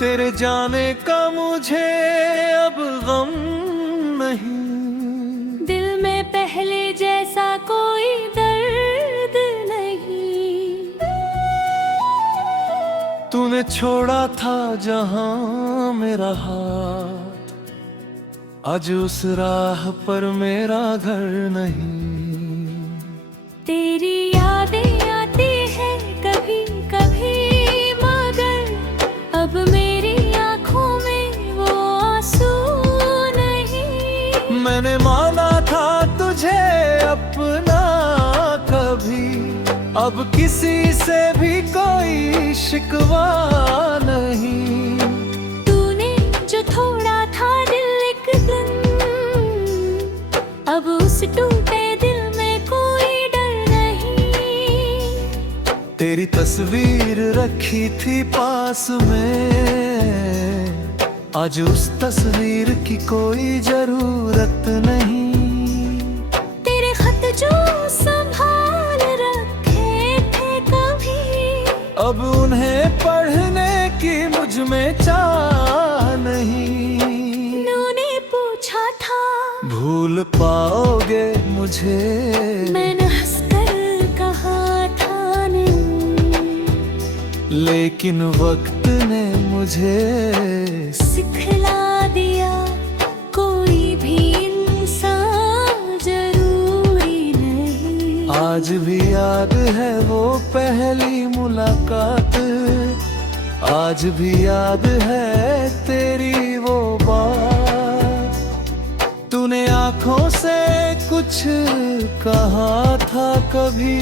तेरे जाने का मुझे अब गम नहीं, दिल में पहले जैसा कोई दर्द नहीं। तूने छोड़ा था जहां मेरा हाथ, आज उस राह पर मेरा घर नहीं। तेरी यादें आती है कभी कभी, मगर अब मेरी आंखों में वो आंसू नहीं। मैंने माना था तुझे अपना कभी, अब किसी से भी कोई शिकवा नहीं। तूने जो थोड़ा था दिल एक दिन, अब उस टूटे दिल में कोई डर नहीं। तेरी तस्वीर रखी थी पास में, आज उस तस्वीर की कोई जरूरत नहीं। तेरे खत जो संभाल रखे थे कभी, अब उन्हें पढ़ने की मुझ में चाह नहीं। तूने पूछा था भूल पाओगे मुझे, मैंने हंसकर कहा था नहीं। लेकिन वक्त ने मुझे सिखला दिया कोई भी इंसान जरूरी नहीं। आज भी याद है वो पहली मुलाकात, आज भी याद है तेरी वो बात। तूने आंखों से कुछ कहा था कभी,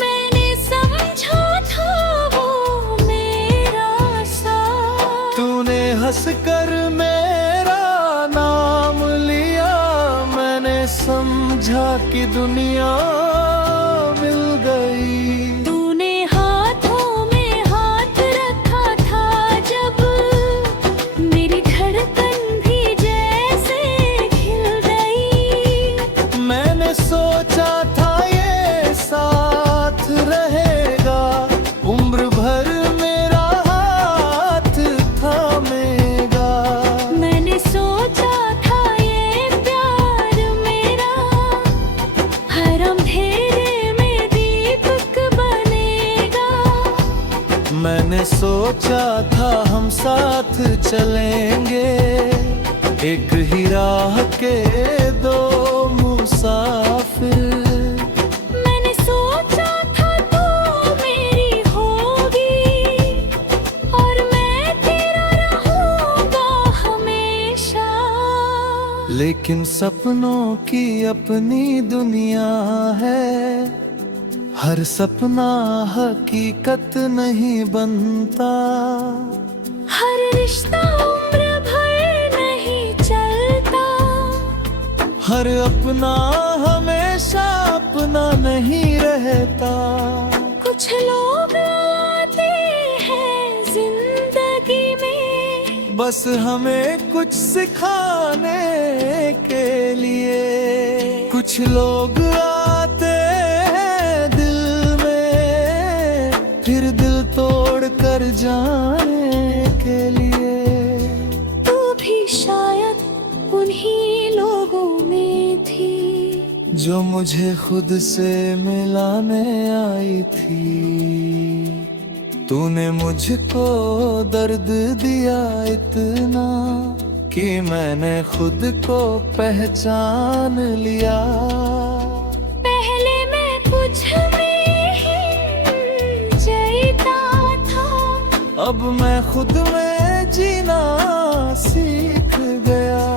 मैंने समझा था वो मेरा साथ। तूने हंसकर मेरा नाम लिया, मैंने समझा कि दुनिया मिल गई। तूने हाथों में हाथ रखा था जब, मेरी धड़कन भी जैसे खिल गई। मैंने सोचा था ये साथ रहेगा, उम्र भर मेरा हाथ थामेगा। मैंने सोचा था ये प्यार मेरा हर अंधेरे में दीपक बनेगा। मैंने सोचा था हम साथ चलेंगे, एक ही राह के दो मुसाफिर। मैंने सोचा था तू मेरी होगी और मैं तेरा रहूंगा हमेशा। लेकिन सपनों की अपनी दुनिया है, हर सपना हकीकत नहीं बनता। हर रिश्ता उम्र भर नहीं चलता, हर अपना हमेशा अपना नहीं रहता। कुछ लोग आते हैं जिंदगी में, बस हमें कुछ सिखाने के लिए। कुछ लोग आते हैं दिल में, फिर दिल तोड़ कर जाने के लिए। तू भी शायद उन्हीं लोगों में थी, जो मुझे खुद से मिलाने आई थी। तूने मुझको दर्द दिया इतना कि मैंने खुद को पहचान लिया। पहले मैं कुछ में ही जीता था, अब मैं खुद में जीना सीख गया।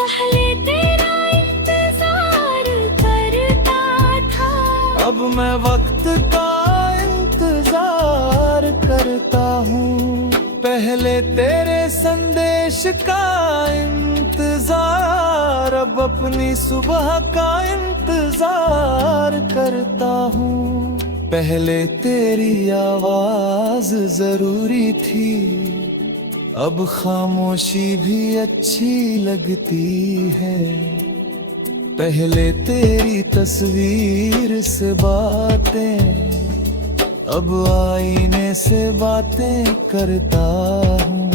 पहले तेरा इंतजार करता था, अब मैं वक्त का इंतजार करता हूँ। पहले तेरे संदेश का इंतजार, अब अपनी सुबह का इंतजार करता हूँ। पहले तेरी आवाज जरूरी थी, अब खामोशी भी अच्छी लगती है। पहले तेरी तस्वीर से बातें, अब आईने से बातें करता हूँ।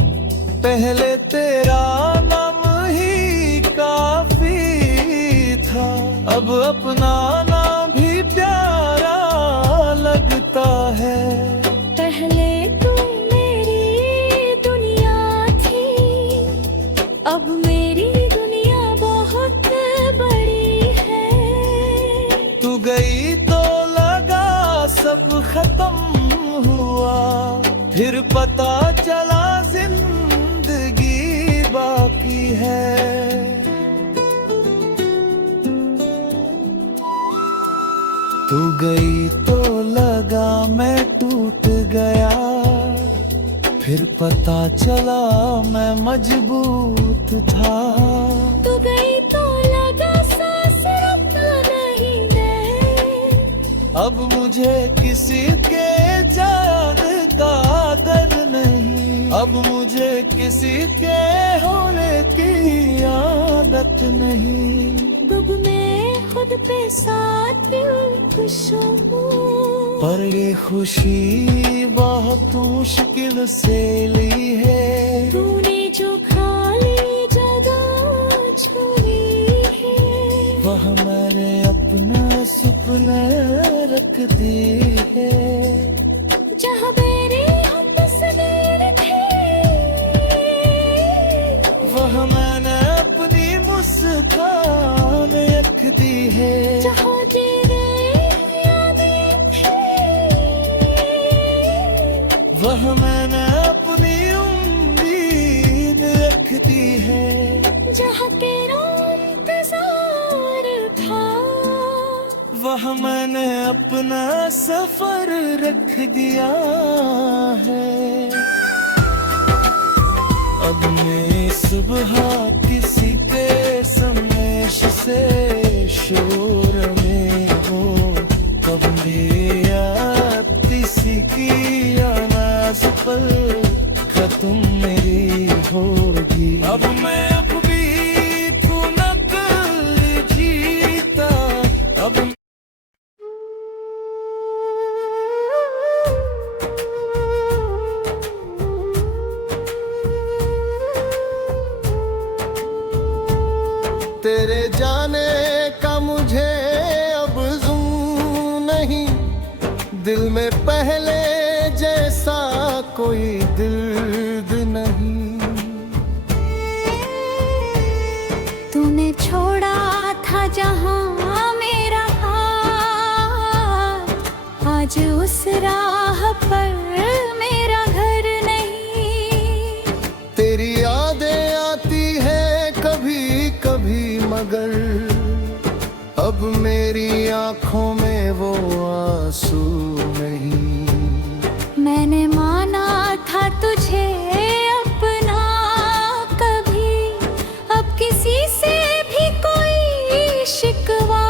पहले तेरा नाम ही काफी था, अब अपना नाम भी प्यारा लगता है। पहले तू मेरी दुनिया थी, अब मेरी दुनिया बहुत बड़ी है। तू गई तो लगा सब खत्म हुआ, फिर पता चला जिंदगी बाकी है। तू गई तो लगा मैं टूट गया, फिर पता चला मैं मजबूत था। तू गई तो लगा सांस रुकना नहीं है, अब मुझे किसी के जाने का डर नहीं, अब मुझे किसी के होने की आदत नहीं। अब मैं खुद पे साथ खुश हूँ, पर ये खुशी बहुत मुश्किल से ली है। तूने जो खाली जगह छोड़ी है, वह मैंने अपना सपना रख दी है। जहाँ मेरे हम तस्वीर थे, वह मैंने अपनी मुस्कान रख दी है। जहाँ तेरे यादें थे, वह मैंने अपनी उम्मीद रख दी है। जहाँ तेरा इंतजार था, वह मैंने अपना सफर रख दिया है। अब मैं सुबह किसी के समेश से शोर में हूँ, कब भी याद किसी की आनाज़ पर खत्म मेरी होगी। अब मैं अब भी तू नकल जीता, अब तेरे जाने का मुझे अब ज़ुम नहीं, दिल में पहले जैसा कोई दर्द नहीं। तूने छोड़ा था जहाँ मेरा हाथ, आज उस राह पर मेरा घर नहीं। तेरी यादें आती है कभी कभी, मगर अब मेरी आंखों में वो आंसू नहीं। मैंने माना था तुझे अपना कभी, अब किसी से भी कोई शिकवा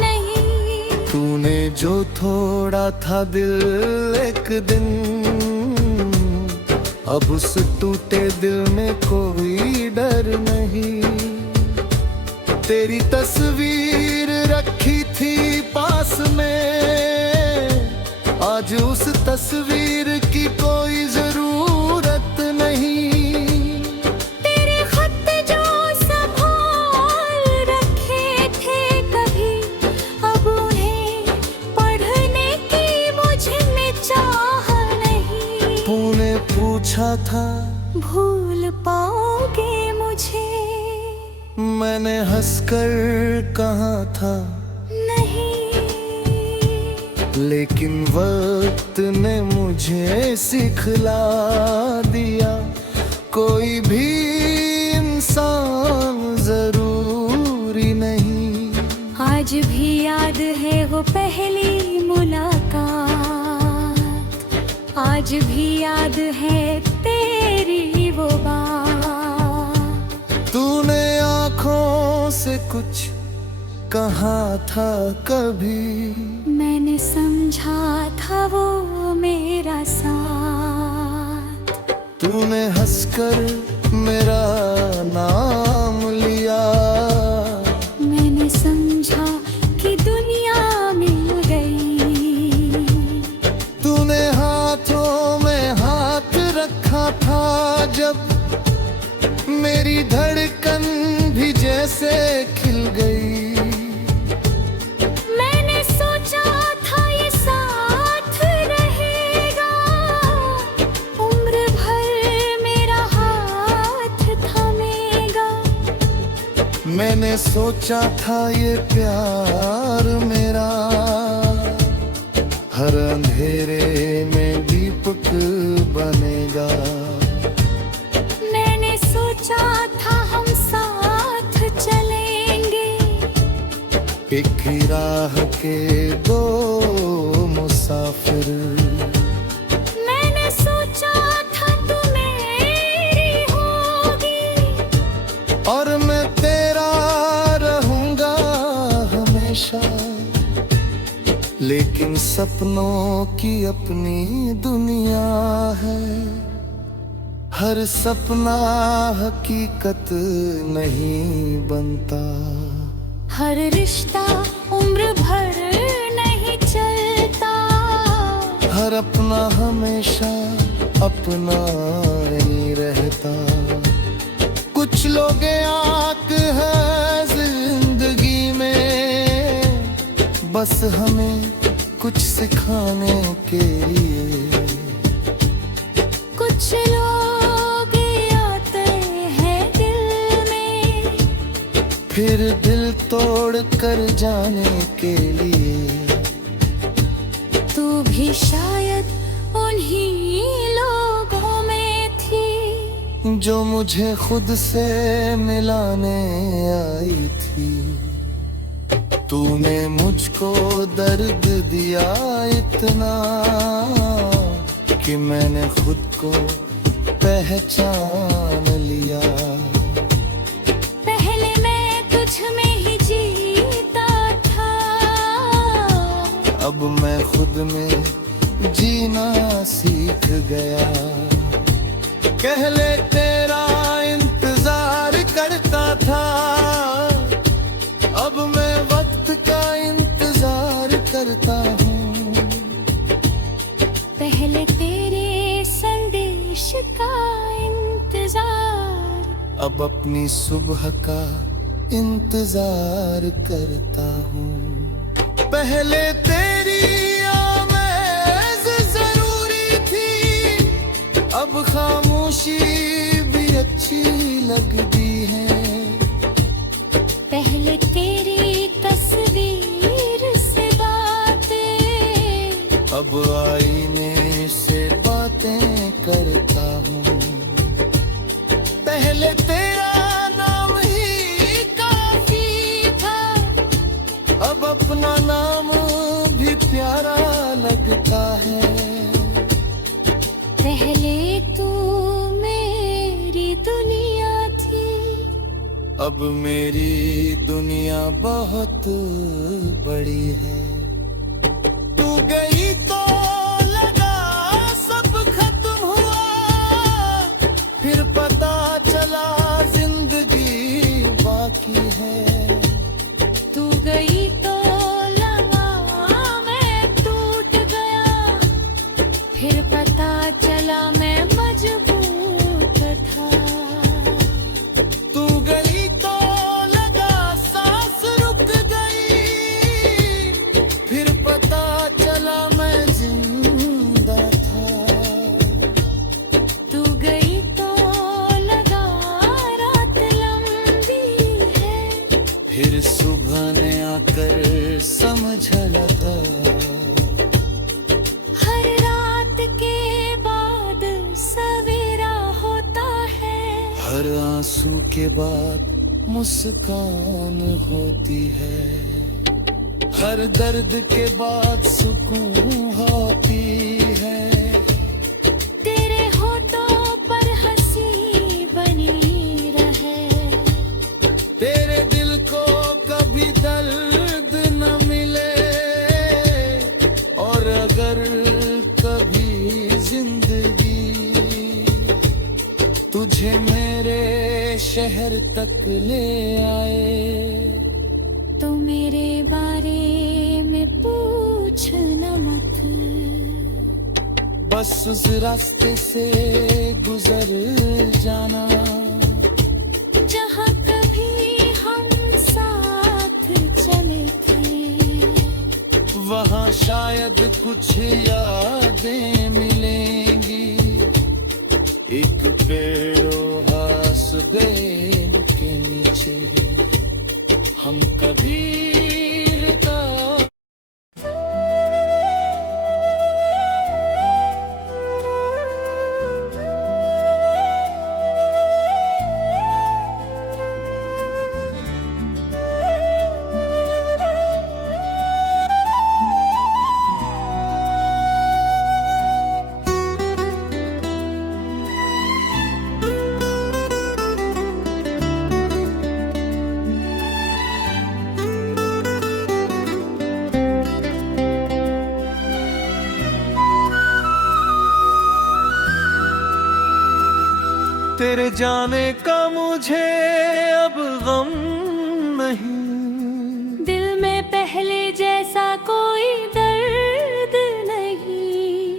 नहीं। तूने जो थोड़ा था दिल एक दिन, अब उस टूटे दिल में कोई डर नहीं। तेरी तस्वीर रखी थी पास में, आज उस तस्वीर की कोई जरूरत नहीं। तेरे खत जो संभाल रखे थे कभी, अब उन्हें पढ़ने की मुझ में चाह नहीं। तूने पूछा था भूल पाओगे मुझे, मैंने हंसकर कहा था नहीं। लेकिन वक्त ने मुझे सिखला दिया, कोई भी इंसान जरूरी नहीं। आज भी याद है वो पहली मुलाकात, आज भी याद है तेरी वो बात। तूने आँखों से कुछ कहा था कभी, मैंने समझा था वो मेरा साथ। तूने हंसकर मेरा नाम लिया, मैंने समझा कि दुनिया मिल गई। तूने हाथों में हाथ रखा था जब मैंने सोचा था ये प्यार मेरा हर अंधेरे में दीपक बनेगा। मैंने सोचा था हम साथ चलेंगे, एक ही राह के दो मुसाफिर। मैंने सोचा था तू मेरी होगी और मैं तेरा रहूंगा हमेशा। लेकिन सपनों की अपनी दुनिया है, हर सपना हकीकत नहीं बनता। हर रिश्ता उम्र भर नहीं चलता, हर अपना हमेशा अपना नहीं रहता। कुछ लोग आंख है जिंदगी में, बस हमें कुछ सिखाने के लिए। कुछ लोग आते हैं दिल में, फिर दिल तोड़ कर जाने के लिए। तू भी शायद उन्हीं लोगों में थी जो मुझे खुद से मिलाने आई थी। तूने मुझको दर्द दिया इतना कि मैंने खुद को पहचान लिया। पहले मैं तुझ में ही जीता था, अब मैं खुद में जीना सीख गया। पहले तेरा इंतजार करता था, अब मैं वक्त का इंतजार करता हूँ। पहले तेरे संदेश का इंतजार, अब अपनी सुबह का इंतजार करता हूँ। पहले तेरी आमेज़ जरूरी थी, अब खामोशी भी अच्छी लगती है। पहले तेरी तस्वीर से बातें, अब आईने से बातें करता हूँ। पहले तेरा नाम ही काफी था, अब अपना नाम भी प्यारा लगता है। पहले तू मेरी दुनिया थी, अब मेरी दुनिया बहुत बड़ी है। तू गई तो लगा सब खत्म हुआ, फिर पता चला जिंदगी बाकी है। तू गई तो लगा मैं टूट गया, फिर पता चला मैं मजबूत था। तू गई तो लगा सांस रुक गई, फिर पता चला मैं जिंदा था। तू गई तो लगा रात लंबी है, फिर सुबह ने आकर समझ लगा। हर रात के बाद सवेरा होता है, हर आंसू के बाद मुस्कान होती है। हर दर्द के बाद सुकून होती है। तेरे होठों पर हंसी बनी रहे, तेरे दिल को कभी दर्द न मिले, और अगर कभी जिंदगी तुझे मेरे शहर तक ले आए, तो मेरे बारे में पूछना मत। बस उस रास्ते से गुजर जाना जहाँ कभी हम साथ चले थे, वहाँ शायद कुछ यादें मिलेंगी। एक पेड़ो हास बेल के नीचे हम कबीर का तेरे जाने का मुझे अब गम नहीं, दिल में पहले जैसा कोई दर्द नहीं।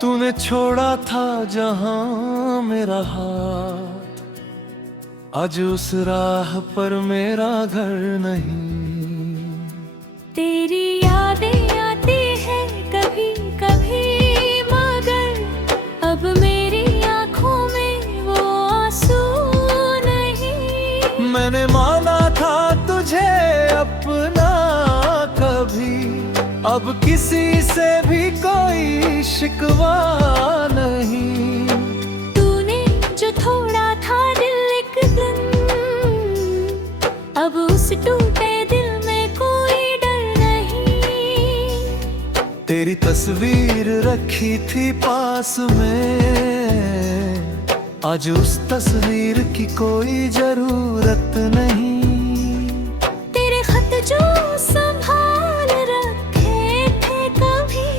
तूने छोड़ा था जहां मेरा हाथ, आज उस राह पर मेरा घर नहीं। तेरी यादें आती है कभी कभी, मगर अब मेरी आंखों में वो आंसू नहीं। मैंने माना था तुझे अपना कभी, अब किसी से भी कोई शिकवा नहीं। तूने जो थोड़ा था दिल एक दिन, अब उस टूटे दिल में कोई डर नहीं। तेरी तस्वीर रखी थी पास में, आज उस तस्वीर की कोई जरूरत नहीं। तेरे खत जो संभाल रखे थे कभी,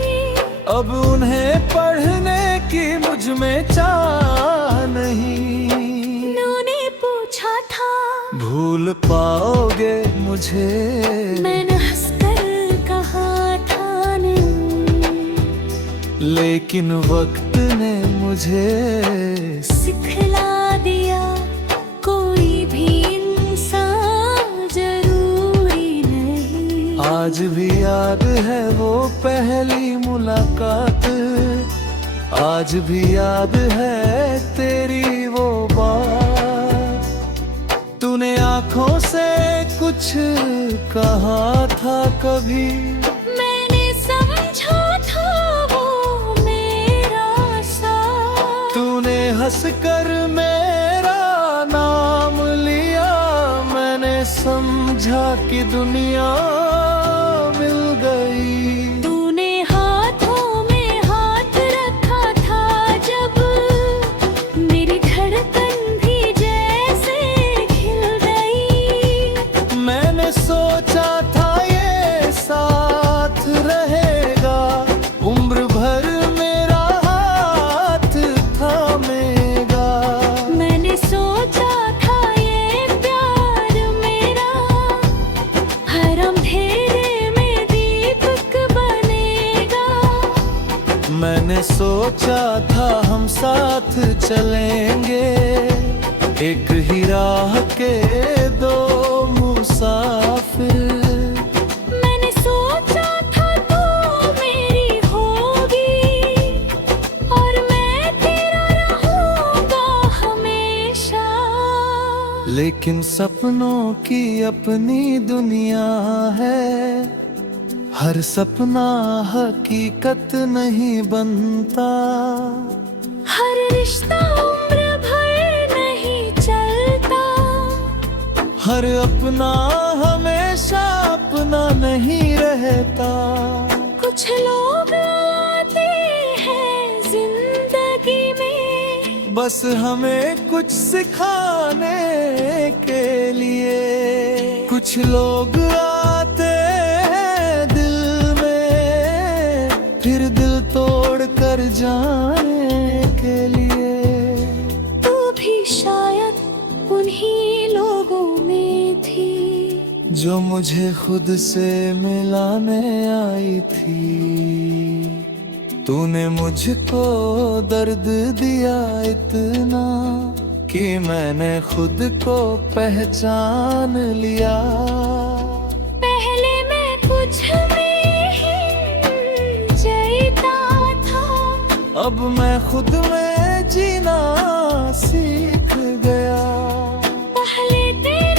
अब उन्हें पढ़ने की मुझ में चाह नहीं। तूने पूछा था भूल पाओगे मुझे, मैंने हंसकर कहा था नहीं। लेकिन वक्त ने मुझे सिखला दिया कोई भी इंसान जरूरी नहीं। आज भी याद है वो पहली मुलाकात, आज भी याद है तेरी वो बात। तूने आंखों से कुछ कहा था कभी, मैंने समझा था वो मेरा साथ। तूने हंसकर मेरा नाम लिया, मैंने समझा कि दुनिया मिल गई। तूने हाथों में हाथ रखा था जब, मेरी धड़कन भी जैसे खिल गई। मैंने सोचा था ये साथ रहेगा, उम्र भर मेरा हाथ थामेगा। मैंने सोचा था ये प्यार मेरा हर अंधेरे में दीपक बनेगा। मैंने सोचा था हम साथ चलेंगे, एक ही राह के दो मुसाफिर। मैंने सोचा था तू मेरी होगी और मैं तेरा रहूंगा हमेशा। लेकिन सपनों की अपनी दुनिया है, हर सपना हकीकत नहीं बनता। हर रिश्ता उम्र भर नहीं चलता, हर अपना हमेशा अपना नहीं रहता। कुछ लोग आते हैं जिंदगी में, बस हमें कुछ सिखाने के लिए। कुछ लोग आते हैं दिल में, फिर दिल तोड़ कर जाने के लिए। तू भी शायद उन्हीं लोगों में थी, जो मुझे खुद से मिलाने आई थी। तूने मुझको दर्द दिया इतना कि मैंने खुद को पहचान लिया। पहले मैं कुछ में ही जीता था, अब मैं खुद में जीना सीख गया। पहले तेरे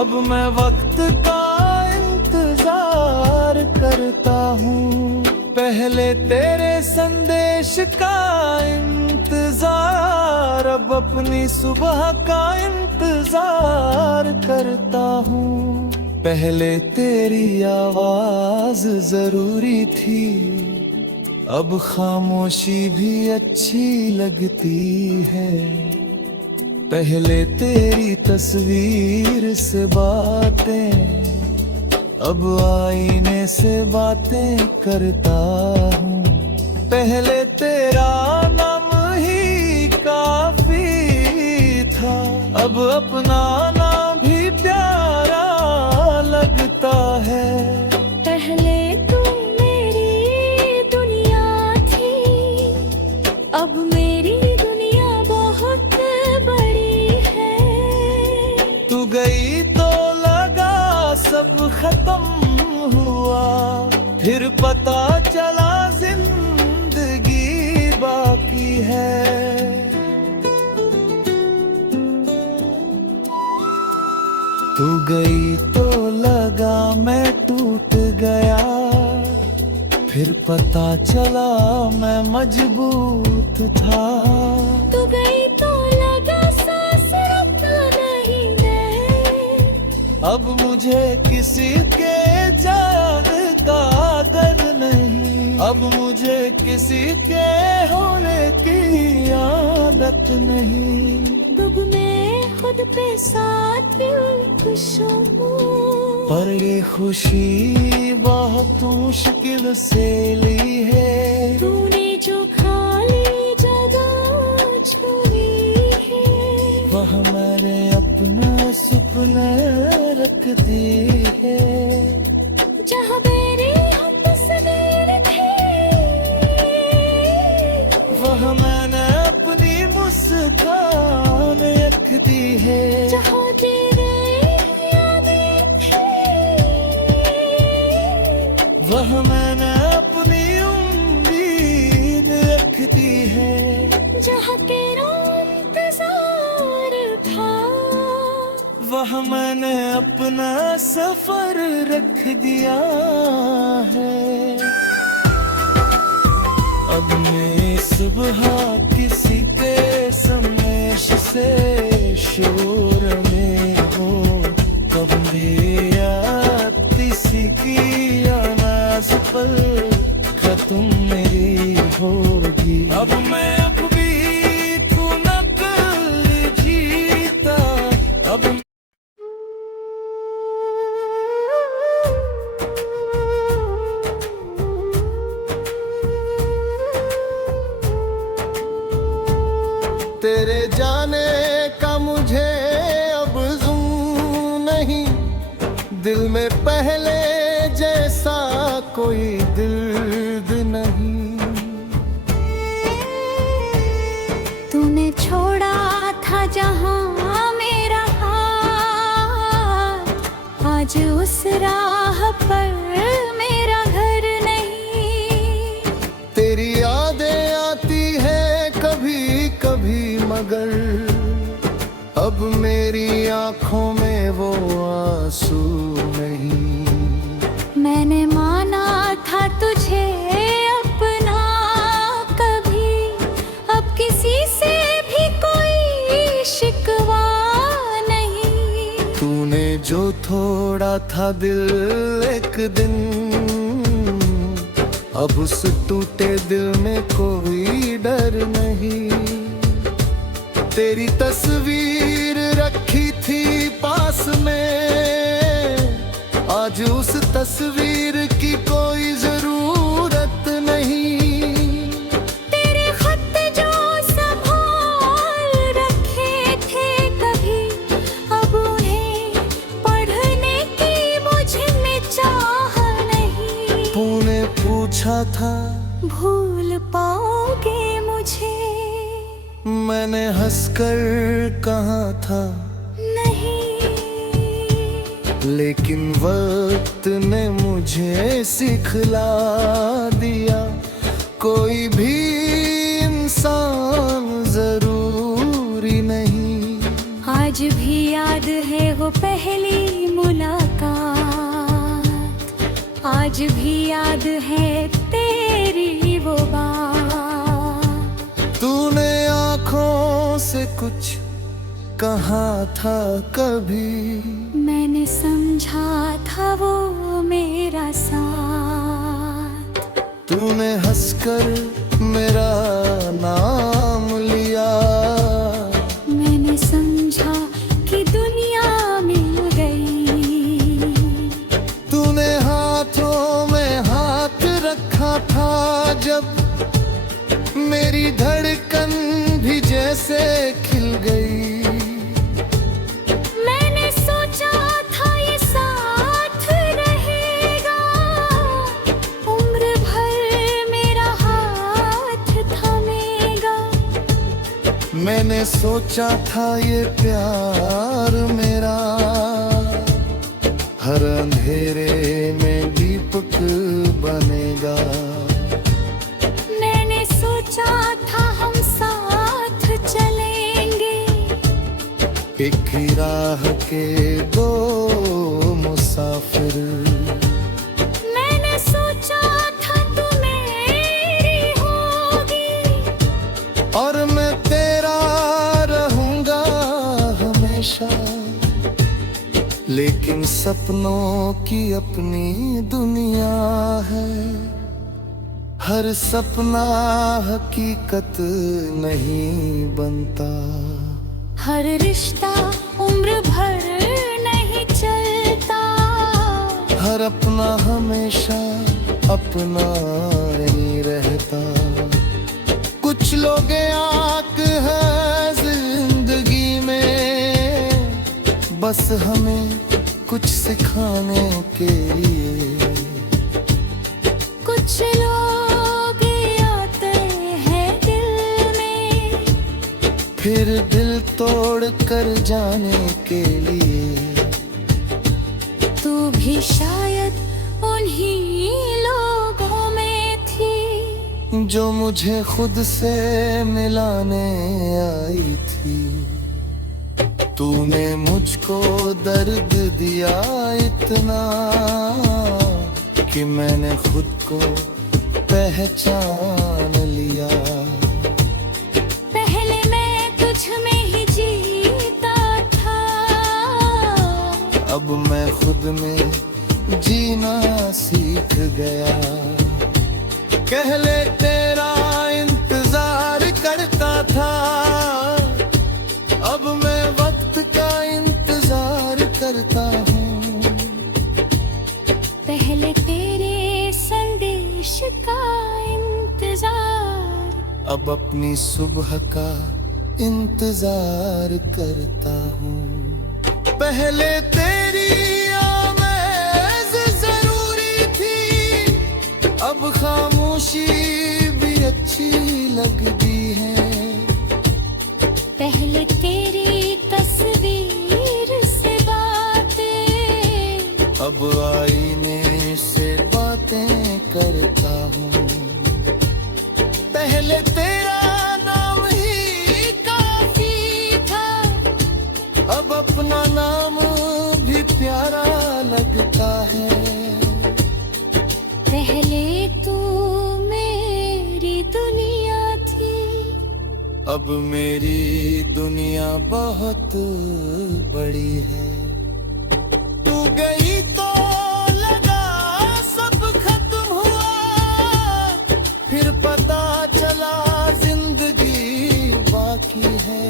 अब मैं वक्त का इंतजार करता हूँ, पहले तेरे संदेश का इंतजार, अब अपनी सुबह का इंतजार करता हूँ। पहले तेरी आवाज जरूरी थी, अब खामोशी भी अच्छी लगती है। पहले तेरी तस्वीर से बातें, अब आईने से बातें करता हूँ। पहले तेरा नाम ही काफी था, अब अपना नाम भी प्यारा लगता है। पहले तू मेरी दुनिया थी, अब मेरी दुनिया बहुत बड़ी है। तू गई तो लगा सब खत्म हुआ, फिर पता चला जिंदगी बाकी है। तू गई तो लगा मैं टूट गया, फिर पता चला मैं मजबूत था। तू गई तो लगा सांस रुकना नहीं है, अब मुझे किसी के जाने का डर नहीं, अब मुझे किसी के होने की आदत नहीं। दुब में खुद पे साथ भी खुशों पर ये खुशी बहुत मुश्किल से ली है, तूने जो खाली जगह छोड़ी है, वह मैंने अपना सपना रख दी है। जहाँ मेरी हम तस्वीर थे, वह मैंने अपनी मुस्कान रख दी है। जहाँ तेरे यादें थे, वह मैंने अपनी उम्मीद रख दी है। जहाँ तेरा इंतजार था, वह मैंने अपना सफर रख दिया है। अब मैं सुबह किसी के समेश से शोर में हूँ, कब भी याद किसी की आवाज़ पर खत्म मेरी होगी। अब मैं भी तू नकल जीता, अब तेरे जाने का मुझे अब ज़ुम नहीं, दिल में पहले जैसा कोई दर्द नहीं। तूने छोड़ा था जहाँ मेरा हाथ, आज उस राह पर मेरा घर नहीं। तेरी यादें आती है कभी कभी, मगर अब मेरी आंखों में वो आंसू नहीं। मैंने माना था तुझे अपना कभी, अब किसी से भी कोई शिकवा नहीं। तूने जो थोड़ा था दिल एक दिन, अब उस टूटे दिल में कोई डर नहीं। तेरी तस्वीर रखी थी पास में, आज उस तस्वीर की कोई जरूरत नहीं। तेरे खत जो संभाल रखे थे कभी, अब उन्हें पढ़ने की मुझ में चाह नहीं। तूने पूछा था भूल पाओगे मुझे, मैंने हंसकर कहा था नहीं। लेकिन वक्त ने मुझे सिखला दिया, कोई भी इंसान जरूरी नहीं। आज भी याद है वो पहली आज भी याद है तेरी वो बात। तूने आँखों से कुछ कहा था कभी, मैंने समझा था वो मेरा साथ। तूने हंसकर मेरा नाम लिया, मैंने समझा कि दुनिया मिल गई। तूने हाथों में हाथ रखा था जब, मेरी धड़कन भी जैसे खिल गई। मैंने सोचा था ये साथ रहेगा, उम्र भर मेरा हाथ थामेगा। मैंने सोचा था ये प्यार मेरा हर अंधेरे में दीपक बनेगा। मैंने सोचा था हम साथ चलेंगे, एक ही राह के दो मुसाफिर। मैंने सोचा था तू मेरी होगी, और मैं तेरा रहूंगा हमेशा। लेकिन सपनों की अपनी दुनिया है, हर सपना हकीकत नहीं बनता। हर रिश्ता उम्र भर नहीं चलता। हर अपना हमेशा अपना नहीं रहता। कुछ लोग आंख है जिंदगी में, बस हमें कुछ सिखाने के लिए। कुछ लोग आते हैं दिल में, फिर दिल तोड़ कर जाने के लिए। तू भी शायद उन्हीं लोगों में थी, जो मुझे खुद से मिलाने आई थी। तूने मुझको दर्द दिया इतना कि मैंने खुद को पहचान लिया। पहले मैं तुझ में ही जीता था, अब मैं खुद में जीना सीख गया। पहले तेरा इंतजार करता था, अब मैं वक्त का इंतजार करता हूँ। पहले तेरे संदेश का इंतजार, अब अपनी सुबह का इंतजार करता हूँ। पहले तेरी आमेज़ जरूरी थी, अब खामोशी भी अच्छी लगती है। पहले तेरी तस्वीर से बातें, अब आईने से बातें करता हूँ। पहले तेरा नाम ही काफी था, अब अपना नाम भी प्यारा लगता है। पहले तू मेरी दुनिया थी, अब मेरी दुनिया बहुत बड़ी है। तू गई तो लगा सब खत्म हुआ, फिर पता चला जिंदगी बाकी है।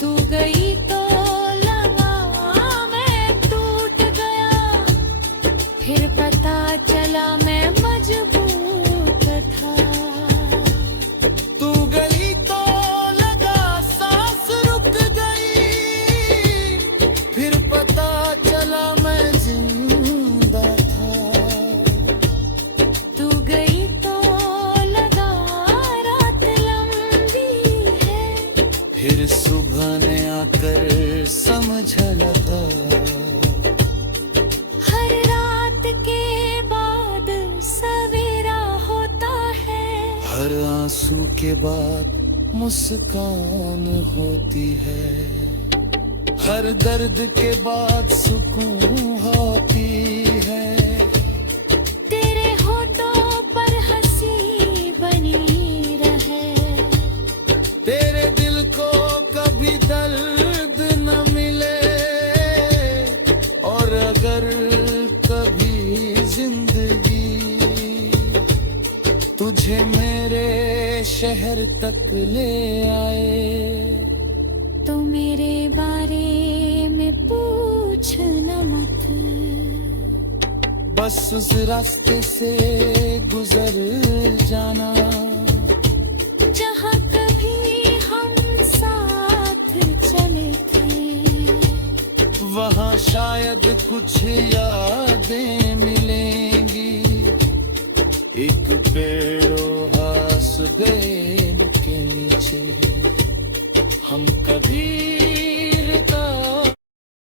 तू गई तो लगा मैं टूट गया, फिर पता चला मैं मजबूत था। तू गई तो लगा सांस रुक गई, फिर पता चला मैं जिंदा था। तू गई तो लगा रात लंबी है, फिर सुबह ने आकर समझ लगा। हर रात के बाद सवेरा होता है, हर आंसू के बाद मुस्कान होती है। हर दर्द के बाद सुकून होती है। शहर तक ले आए। तो मेरे बारे में पूछना मत, बस उस रास्ते से गुजर जाना जहाँ कभी हम साथ चले थे। वहाँ शायद कुछ यादें मिलेंगी, एक पेड़ों हास बेल के नीचे हम कभी